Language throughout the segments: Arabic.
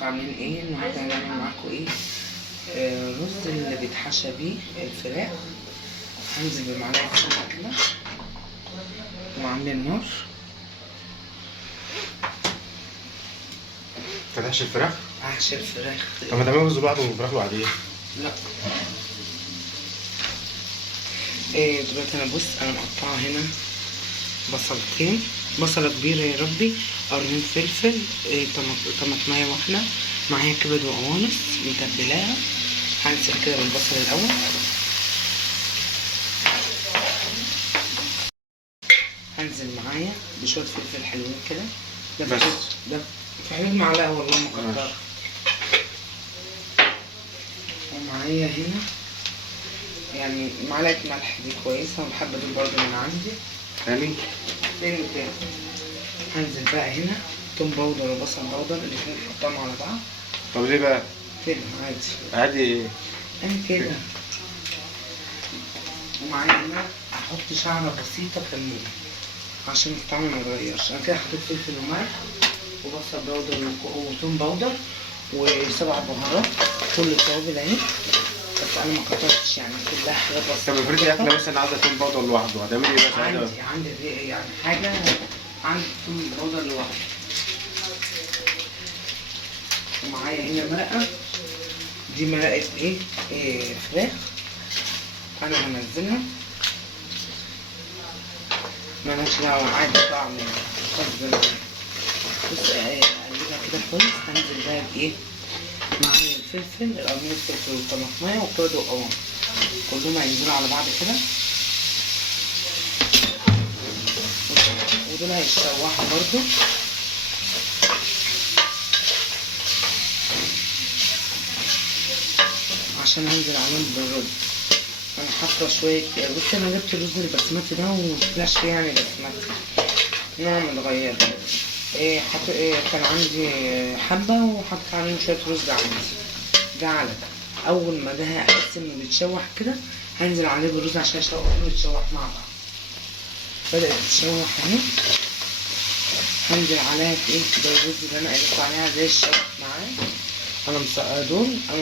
عاملين ايه النهارده؟ هنعمل معاكم ايه؟ رز اللي بيتحشى بيه الفراخ. هنزل بمعلقه سمنه كده وعامل النار. هتحشي الفراخ؟ هحشي الفراخ. طب ما تعملوا رز لوحده والفراخ لوحديها. لا. دلوقتي انا انا مقطعه هنا بصلتين، بصله كبيره يا ربي، قرنين فلفل، طماطمايه واحده، معايا كبد وقوانص متبلاها. هنزل كده بالبصل الاول، هنزل معايا بشويه فلفل حلوين كده. ده في حدود معلقه والله مكتره. ومعايا هنا يعني معلقه ملح دي كويسه، والحبه دول برضه من عندي. تاني هنزل بقى هنا توم باودر وبصل باودر الاتنين نحطهم على بعض. طب ليه بقى؟ كده عادي ايه؟ انا كده. ومعايا هنا احط شعره بسيطه كمون عشان الطعم ما يتغيرش. انا كده حطيت فلفل وملح وبصل باودر وتوم باودر وسبع بهارات، كل التوابل اهي، بس انا ما كترتش يعني كلها حاجات بسيطه. طب افرضي اكله مثلا عايزه توم باودر لوحده هتعملي ايه بقى؟ عندي يعني حاجه، عندي توم باودر لوحده. ومعايا هنا مرقه، دي مرقه ايه فراخ. انا هنزلها مالهاش دعوه، عادي طعم غصب عني. بص اقلبها كده كويس. هنزل بقى بايه؟ معايا الفلفل، القرنين الفلفل والطماطمايه والكبد والقوانص، كلهم هينزلوا على بعض كده، ودول هيتشوحوا برضو. عشان هنزل عليهم بالرز. انا حاطه شويه. بصي انا جبت الرز البسمتي ده ومطلعش فيه يعني بسمتي، نوع متغير. كان عندي حبه وحطيت عليهم شويه رز عندي. ده على ده. اول ما ده احس انه بيتشوح كده هنزل عليه بالرز عشان يتشوح مع بعض. بدات تتشوح اهي، هنزل عليها ده الرز اللي انا قلت عليها زي الشوح معاه. انا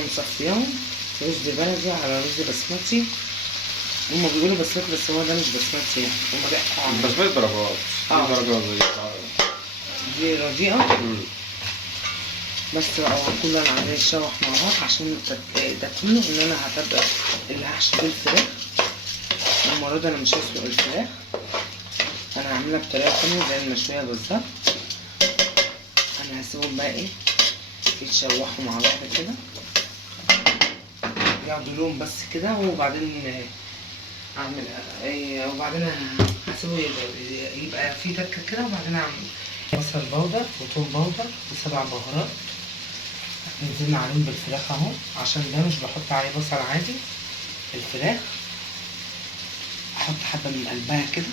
مصفياهم رز بلدي على رز بسمتي. هما بيقولوا بسمتي بس هو ده مش بسمتي يعني، هما بيحكوا عنه بسمتي درجات. دي درجات دي رديئة. بس بقى كله انا عايزاه يتشوح مع بعض عشان ده كله ان انا هتبقى اللي هحشي فيه الفراخ. المرة دي انا مش هسلق الفراخ، انا هعملها بطريقة تانية زي المشوية بالظبط. انا هسيبهم بقى يتشوحوا مع بعض كده، ياخدوا لون بس كده، وبعدين اعمل وبعدين هسيبه يبقى فيه تكه كده، وبعدين اعمل بصل باودر وتوم باودر وسبع بهارات. نزلنا عليهم بالفراخ اهو، عشان ده مش بحط عليه بصل عادي. الفراخ احط حبه من قلبها كده.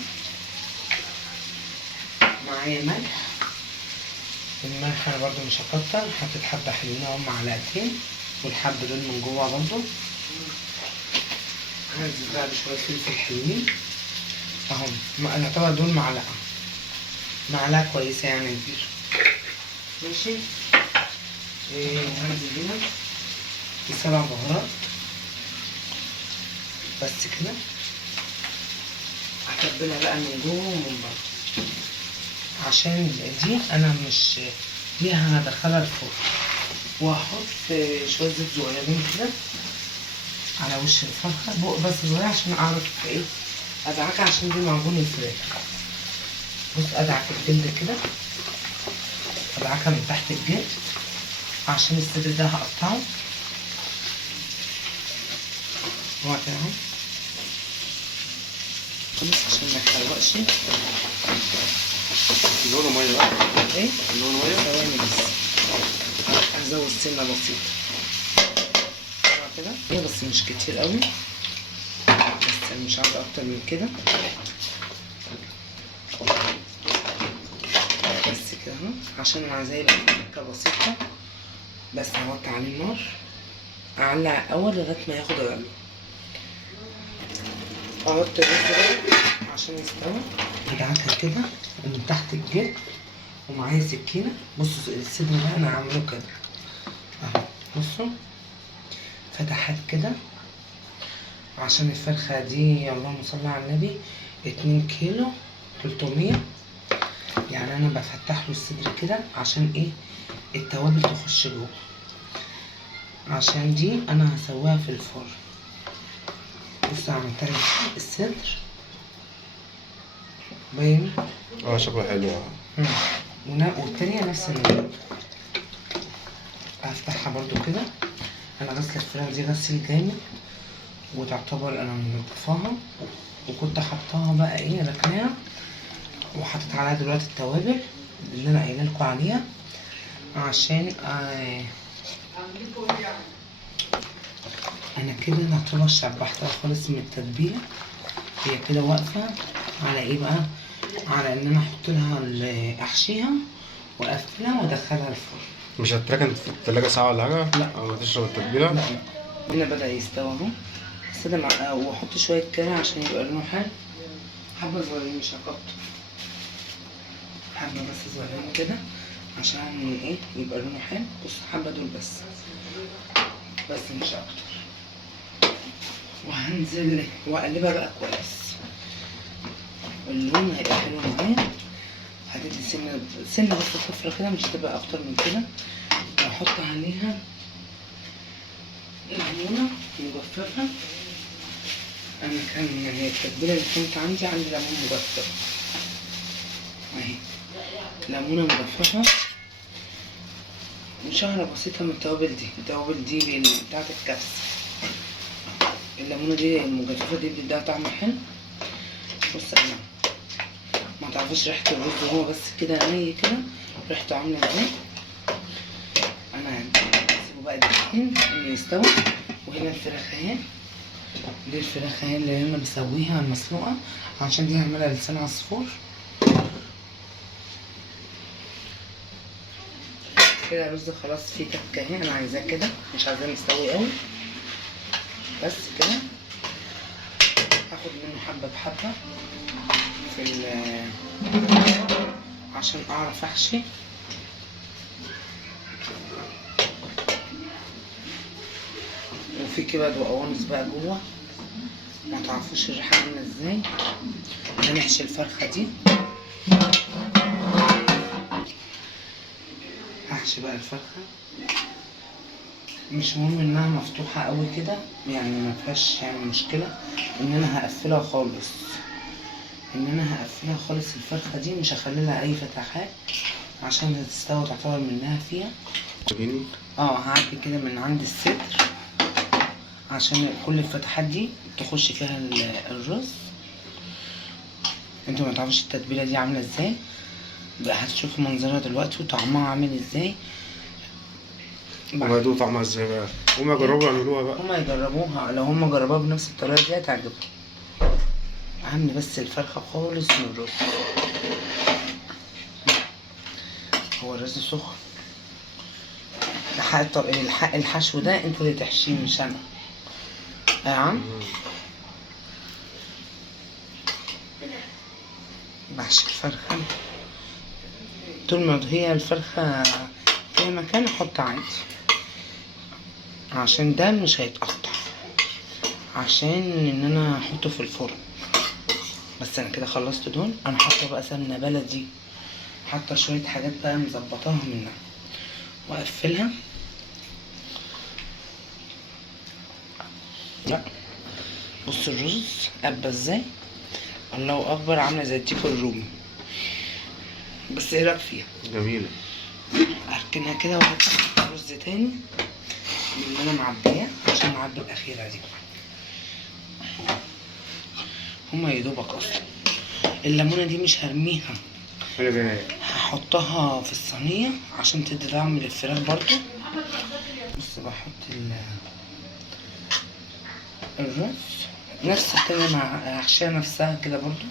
معايا ملح، الملح انا برضو مش هكتر، حطيت حبه حلوين اهو معلقتين، والحب دول من جوه برضو. هنزل بقى بشويه فلفل حلوين اهو، يعتبر دول معلقه كويسه يعني كبيره. ماشي. هنزل هنا بسبع بهارات بس كده. هتبلها بقى من جوه ومن بره، عشان دي انا مش دي هدخلها الفرن. وهحط شويه زيت صغيرين كده على وش الفرخه، بس صغير عشان اعرف ادعكها، عشان دي معجون الفراخ. بص ادعك الجلد كده، ادعكها من تحت الجلد عشان الصدر ده هقطعه. هو كده اهو خلاص عشان ما يتحرقش. لونه ميه بقى. لونه ميه. ثواني بس هزود سنه بسيطه كده بس مش كتير قوي، بس انا مش عايزه اكتر من كده. بس كده اهو، عشان انا عايزاه يبقى تكه بسيطه. بس هوطي عليه النار، اعلق اول لغايه ما ياخد غلوه. احط الرز ده عشان يستوي. ادعكها كده من تحت الجلد، ومعايا سكينه. بصوا الصدر ده انا عامله كده بصوا فتحات كده عشان الفرخة دي اللهم صل على النبي 2 كيلو 300. يعني انا بفتح له الصدر كده عشان ايه؟ التوابل تخش جوه، عشان دي انا هسويها في الفرن. بص عملت الصدر باين. شكله حلو. والتانية نفس النوع. هفتحها برضو كده. انا غسل الفراخ دي غسل جامد، وتعتبر انا منضفاها، وكنت حطاها بقى ايه ركناها، وحطيت عليها دلوقتي التوابل اللي انا قايله لكم عليها عشان انا كده نعتبر شبحتها خالص من التتبيله. هي كده واقفه على ايه بقى؟ على ان انا احط لها احشيها واقفلها وادخلها الفرن. مش هتركن في التلاجة ساعة ولا حاجة؟ لا. أو تشرب التتبيلة؟ لا. هنا بدأ يستوي اهو. بس ده واحط شويه كاري عشان يبقى لونه حلو. حبه صغيرين مش هكتر، حبه بس صغيرين كده عشان ايه يبقى لونه حلو. بص حبه دول بس مش اكتر. وهنزل واقلبها بقى كويس. اللون هيبقى حلو معايا. هتدي سنه بس صفرا كده، مش هتبقى اكتر من كده. واحط عليها ليمونه مجففه. انا كان يعني التتبيله اللي كانت عندي ليمون مجفف اهي، ليمونه مجففه وشهرة بسيطة من التوابل دي بتاعت الكبسة. الليمونة دي المجففة دي بتديها طعم حلو. بص انا ما تعرفوش ريحة الرز هو بس كده ني كده ريحته عاملة ازاي. انا هسيبه بقى دقيقتين انه يستوي. وهنا الفراخ اهي، دي الفراخ اهي اللي انا بسويها المسلوقة عشان دي هعملها لسان عصفور. كده الرز خلاص فيه تكه اهي، انا عايزاه كده مش عايزاه مستوي قوي. بس كده هاخد منه حبه بحبه في عشان اعرف احشي. وفي كبد وقوانص بقى جوه، ما تعرفوش الريحه عامله ازاي. هنحشي الفرخه دي. هحشي بقى الفرخه، مش مهم انها مفتوحه قوي كده، يعني ما فيهاش يعني مشكله ان انا هقفلها خالص. الفرخه دي مش هخلي لها اي فتحات عشان تستوي تعتبر منها فيها. هعبي كده من عند الصدر عشان كل الفتحات دي تخش فيها الرز. انتوا ما تعرفوش التتبيله دي عامله ازاي، بقى هتشوفوا منظرها دلوقتي وطعمها عامل ازاي. هما يدوقوا طعمها ازاي بقى؟ هما يجربوا يعملوها بقى. هما يجربوها، لو هما جربوها بنفس الطريقه دي هتعجبهم. اهم بس الفرخه خالص من الرز. هو الرز سخن. الحشو ده انت اللي تحشيه مش انا. عم بحشي الفرخه طول ما هي الفرخه في مكان احط عادي، عشان ده مش هيتقطع، عشان ان انا احطه في الفرن. بس انا كده خلصت دول. انا حاطه بقى سمنه بلدي، حاطه شويه حاجات بقى مظبطاها منها، واقفلها. لا بص الرز قبه ازاي، الله اكبر، عامله زي الديك الرومي. بس ايه رايك فيها؟ جميله. اركنها كده وهات رز تاني من اللي انا معبياه عشان نعبي الاخيره دي. هما يدوبك اصلا. الليمونه دي مش هرميها، هحطها في الصينيه عشان تدي طعم للفراخ برضو. بص بحط الرز نفس الطريقه مع احشيها نفسها كده برضو.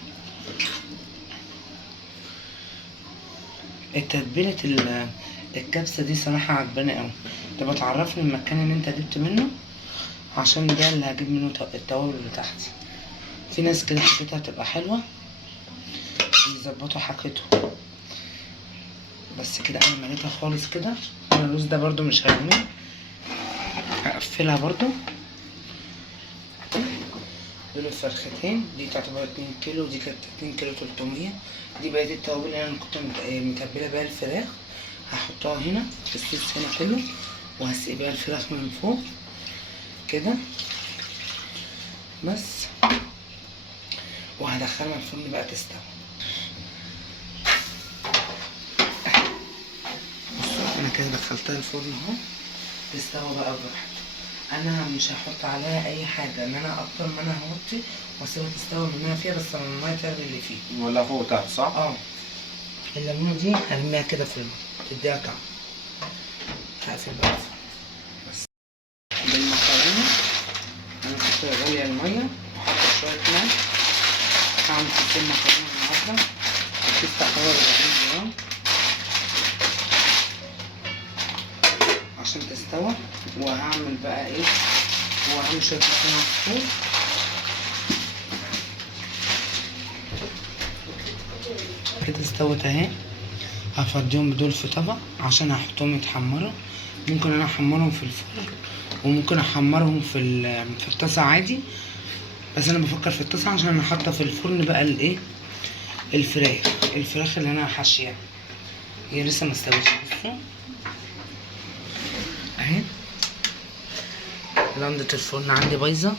التتبيله الكبسه دي صراحه عجباني قوي. تبقى تعرفني المكان اللي انت جبت منه عشان ده اللي هجيب منه التوابل بتاعتي. في ناس كده حاجتها تبقى حلوه يظبطوا حاجتهم. بس كده انا مليتها خالص كده. الرز ده برضو مش هرميه، هقفلها برضو. دول الفرختين، دي تعتبر 2 كيلو، دي كانت 2 كيلو 300. دي بقية التوابل اللي انا كنت متبله بيها الفراخ، هحطها هنا في الصوص هنا كله، وهسقي بيها الفراخ من فوق كده بس، وهدخلها الفرن بقى تستوي. بصوا انا كده دخلتها الفرن اهو تستوي بقى براحتها. انا مش هحط عليها اي حاجه، ان انا اكتر ما انا هوطي واسيبها تستوي من الميه فيها، بس لما الميه تغلي اللي فيه ولا فوق وتحت صح؟ اه. الليمونه دي هرميها كده في الميه تديها طعم. هقفل بقى بس. بالمكرونه انا كنت غاليه الميه وحاطه شويه ملح. هعمل كيسين مكرونه النهارده، الكيس بتاع حوالي 40 جرام عشان تستوى. وهعمل بقى ايه، وهعمل شويه لحمه مفرومه كده استوت اهي. هفضيهم دول في طبق عشان هحطهم يتحمروا. ممكن انا احمرهم في الفرن وممكن احمرهم في الطاسه عادي، بس انا بفكر في الطاسه عشان انا حاطه في الفرن بقى الايه، الفراخ اللي انا حاشيها هي لسه ما استوتش. بصوا اهي لندة الفرن عندي بايظه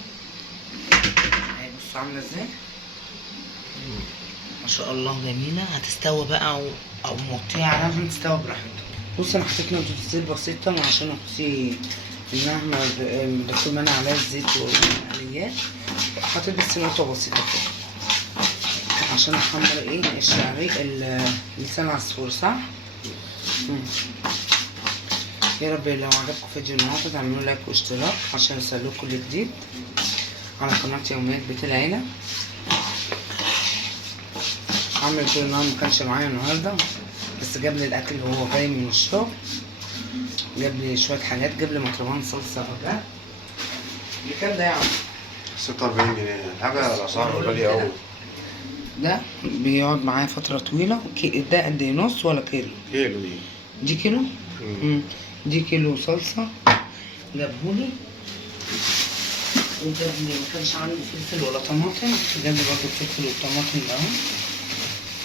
اهي، بصوا عامله ازاي ما شاء الله جميله. هتستوى بقى او موطيه عليها عشان تستوى براحتها. بص انا حطيت نقطه زيت بسيطه عشان اخفي اللحمه بكون منع عليها الزيت والمقليات. حطيت بس نقطه بسيطه كده عشان احمر ايه الشعريه لسان عصفور صح. يا رب لو عجبكم فيديو النهارده تعملوا لايك واشتراك عشان يوصلكوا كل جديد على قناه يوميات بيت العيله. عامل كل النهارده مكانش معايا النهارده، بس جاب لي الاكل وهو جاي من الشغل، جاب لي شويه حاجات، جاب لي مطربان صلصه فجاه. بكام ده يا عم؟ 46 جنيه حاجه، الاسعار غاليه قوي. ده بيقعد معايا فتره طويله. ده قد ايه، نص ولا كيلو؟ كيلو دي كيلو. دي كيلو صلصه جابهولي، وجاب لي مكانش عندي فلفل ولا طماطم، جاب لي برضه الفلفل والطماطم ده اهو،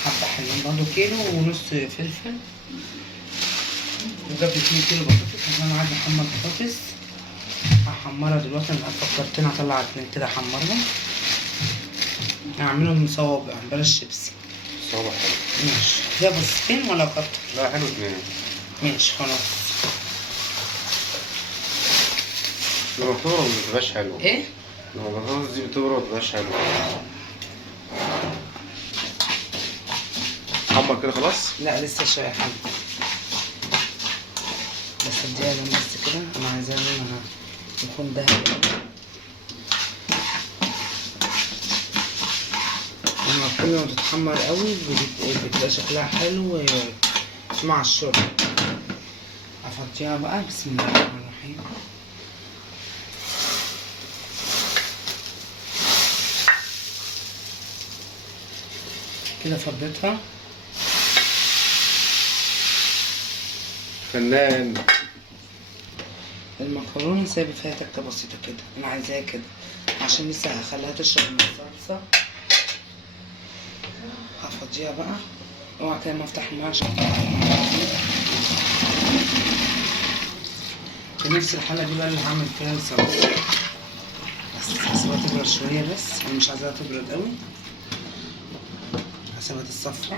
حبه حلوين برضه كيلو ونص فلفل، وجاب لي 2 كيلو بطاطس عشان انا عايز احمر بطاطس. هحمرها دلوقتي، انا فكرتني اطلع 2 كده احمرهم، هعملهم صوابع بلاش شيبسي. صوابع حلو ماشي. فيها بصتين ولا كتر؟ لا حلو 2. ماشي خلاص. لما بتبرد مبتبقاش حلوة. ايه؟ لما البطاطس دي بتبرد مبتبقاش حلوة. حمر كده خلاص؟ لا لسه شوية حبة، بس اديها لون بس كده، انا عايزاه لونها يكون ذهبي. لما كل ما تتحمر قوي بتبقى شكلها حلو مع الشرب. افضيها بقى بسم الله الرحمن الرحيم. كده فضيتها. فنان. المكرونه سايبه فيها تكه بسيطه كده، انا عايزاها كده عشان لسه هخليها تشرب من الصلصه. هفضيها بقى، اوعى كده ما افتح الميه عشان في نفس الحله دي بقى اللي هعمل فيها الصلصه. بس هسيبها تبرد شويه، بس انا مش عايزاها تبرد قوي، هسيبها تتصفى.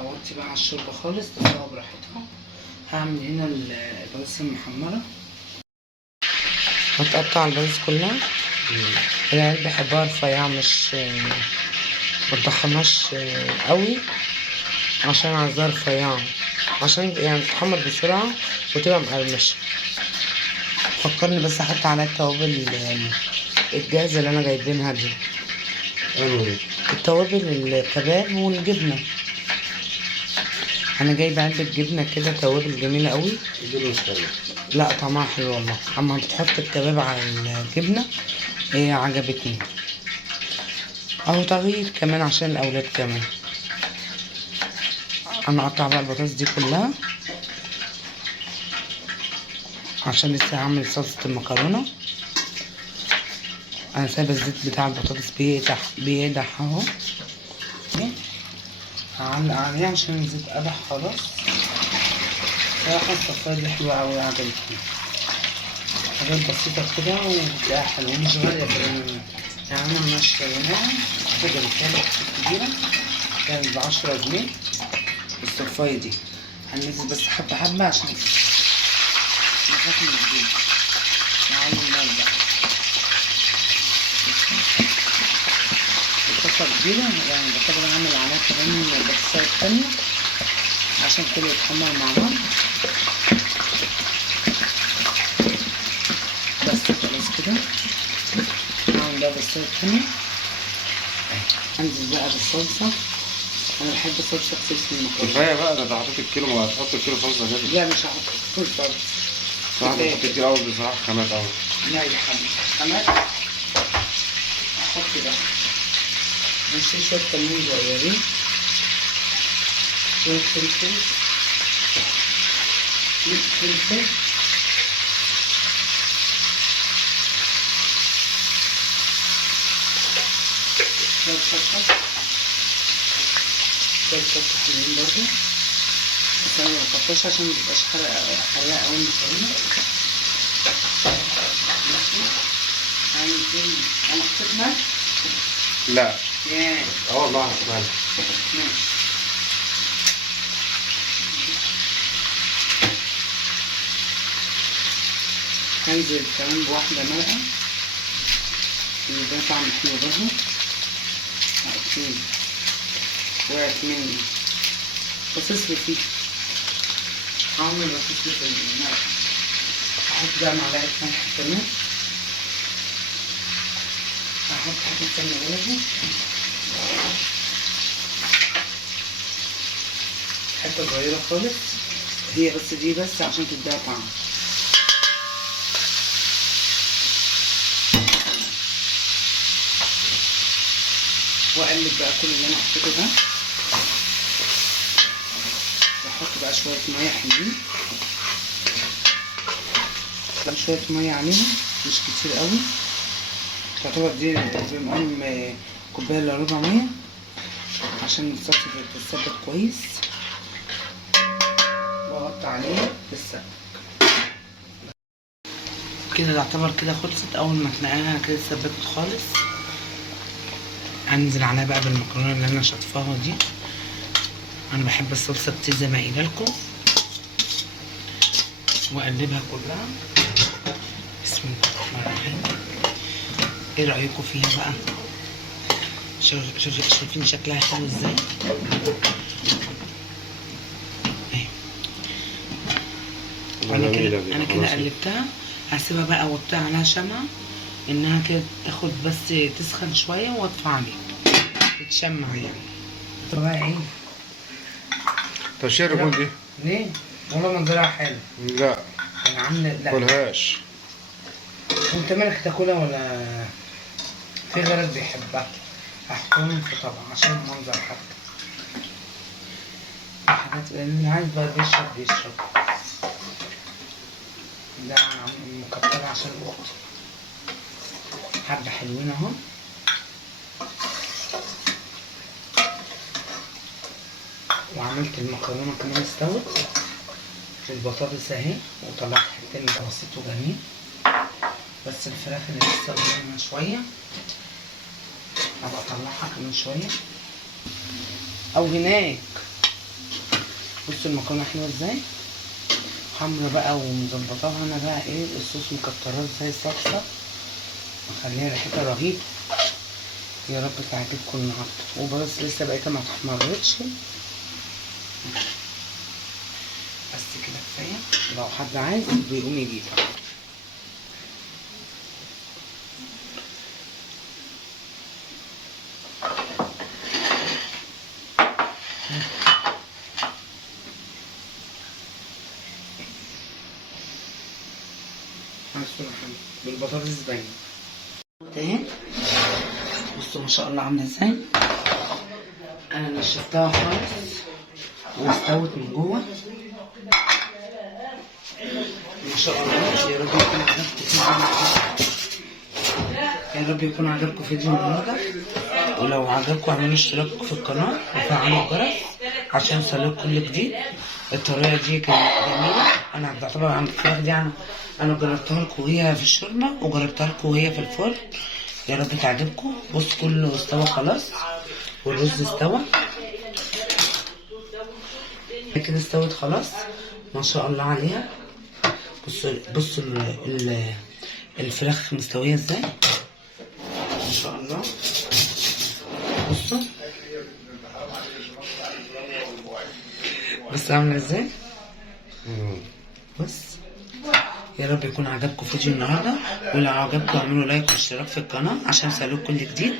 اوطي بقى على الشوربه خالص تستوي براحتها. هعمل هنا البطاطس المحمره، هتقطع البطاطس كلها. العيال بيحبوها رفيعه، مش متضخمهاش قوي عشان عايزاها رفيعه، عشان يعني تتحمر بسرعه وتبقى مقرمشه. فكرني بس احط عليها التوابل الجاهزه اللي انا جايبينها دي، التوابل الكباب والجبنه. انا جايبه علبه جبنه كده، توابل جميله قوي. الجبنه مش حلوه. لا طعمها حلو والله، اما بتحط الكباب على الجبنه هي عجبتني، اهو تغيير كمان عشان الاولاد كمان. انا اقطع بقى البطاطس دي كلها عشان لسه هعمل صلصة المكرونة. انا سايبه الزيت بتاع البطاطس بيقدح اهو. هعلق عليه عشان الزيت قدح خلاص. صراحة الصفاية دي حلوة اوي، عجبتني. حاجات بسيطة كده وبتلاقيها حلوة مش غالية كده. يعني انا مش اشتريناها حاجة رسالة كبيرة كانت ب10 جنيه. الصفاية دي هننزل بس حبة حبة عشان نخاف من الزيت. نعلي النار بقى. الطاسة كبيرة يعني بفضل اعمل عليها كمان البطاطساية التانية عشان كله يتحمر مع بعض. بس خلاص كده هعمل بقى البطاطساية التانية. هنزل بقى بالصلصة. انا بحب صلصة كتير في المكرونة. كفايه بقى، ده حطيت الكيلو، ما هتحط الكيلو صلصه كده. لا مش هحط كل صلصة. صراحه بحط كتير قوي بصراحه، خامات قوي. لا يا حبيبي خامات. احط بقى ماشي شوية كمون صغيرين، شوية فلفل، شوية شطة، شوية شطة حلوين برضه. بس أنا مبقطعش عشان متبقاش حراقة أوي المكرونة. ماشي. أنا حطيت ملح؟ لا. ياه. والله حطيت ملح. ماشي. هنزل كمان بواحدة مرقة، ده طعم حلو برضه. أكيد وقعت مني بصص لي فيه. هعمل بصص لي في المرقة. هحط بقى معلقة ملح كمان. هحط حاجة سمنة بلدي، حتة صغيرة خالص، هي بس دي بس عشان تديها طعم. واقلب بقى كل اللي انا حطيته ده. واحط بقى شويه ميه حلوين، شويه ميه عليها مش كتير قوي، تعتبر دي بمقام كوبايه الا ربع ميه عشان الصلصه تتسبك كويس. واغطي عليه بالسبك كده. تعتبر كده خلصت. اول ما تلاقيها كده اتسبكت خالص هنزل عليها بقى بالمكرونه اللي انا شطفاها دي. انا بحب الصلصه كتير زي ما قايله لكم. واقلبها كلها. بسم الله الرحمن الرحيم. ايه رايكم فيها بقى؟ شايفين شكلها حلو ازاي؟ انا كده قلبتها. هسيبها بقى اوطي عليها شمعة انها كده تاخد بس تسخن شويه واطفي عليها تتشمع يعني. طب بقى ايه؟ طب شيل الرجول دي ليه؟ والله منظرها حلو. لا انا عامله لا كلهاش. انت مالك تاكلها ولا في غيرك بيحبها؟ هحطهم في طبق عشان المنظر حتى. حاجات اللي عايز بقى بيشرب. ده مكترة عشان اختي. حبة حلوين اهو. وعملت المكرونة كمان استوت. البطاطس اهي وطلعت حتتين متوسط وجميل. بس الفراخ اللي لسه قدامنا شوية هبقى اطلعها كمان شوية. او هناك بصوا المكرونة حلوة ازاي، حمرا بقى ومظبطاها. انا بقى ايه الصوص مكتراه ازاي صلصة مخليها ريحتها رهيبة. يا رب تعجبكم النهارده. وبس لسه بقيتها ما اتحمرتش بس كده كفايه. لو حد عايز بيقوم يجيبها. بالبطاطس باينه اهي. بصوا ما شاء الله عامله ازاي. انا نشفتها خالص واستوت من جوه. ما شاء الله. يا رب يكون عجبكم يا رب يكون عجبكم فيديو النهارده، ولو عجبكم اعملوا اشتراك في القناه وفعلوا الجرس عشان يوصلكوا كل جديد. الطريقه دي كانت جميله. انا بعتبر عن الفراخ دي انا جربتها لكم وهي في الشوربه وجربتها لكم وهي في الفرن. يا رب تعجبكم. بص كله استوى خلاص والرز استوى كده، استوت خلاص ما شاء الله عليها. بصوا الفراخ مستويه ازاي ما شاء الله. بصوا بص عامله ازاي. بص يا رب يكون عجبكم فيديو النهارده، ولو عجبكم اعملوا لايك واشتراك في القناه عشان يوصلكوا كل جديد.